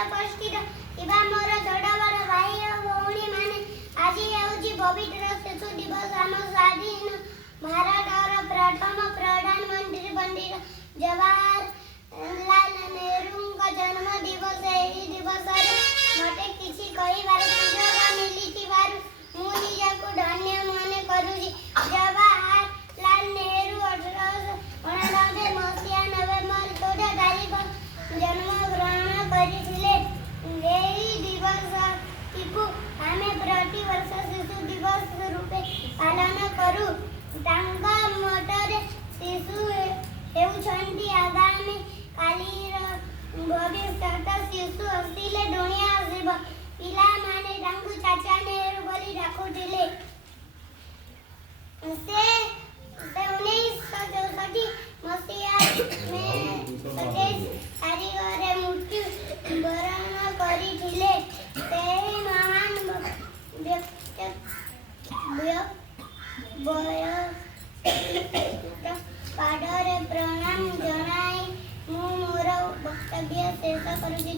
उपस्थित थिबा मोर बड़ बड़ भाई और भौणी माने आज हेउची पवित्र शिशु दिवस आम स्वाधीन भारतर प्रथम प्रधानमंत्री पंडित जवाहरलाल नेहरू जन्म दिवस। एही दिवस मते किछि कहिबार सुयोग मिलिथिबारु मु निजकु धन्य मने करूछि। जवाहरलाल नेहरू 1899 मसीहा नवेम्बर 14 तारीख जन्म ग्रहण करिथिले। एही दिवसटिकु आमे प्रति वर्ष शिशु दिवस रूपे पालन करू। तांका मତରେ शिशु हेउछन्ति आगामी कालीर भविष्यत। शिशु हसिले दुनिया आसिब। पिलामाने तांकु चाचा नेहरू बोली डाकुथिले। से 1964 मसीहा में 27 तारिखरे मृत्यु बरण करिथिले। ସେହି ମହାନ ପାଦରେ ପ୍ରଣାମ ଜଣାଇ ମୁଁ ମୋର ବକ୍ତବ୍ୟ ଶେଷ କରୁଛି।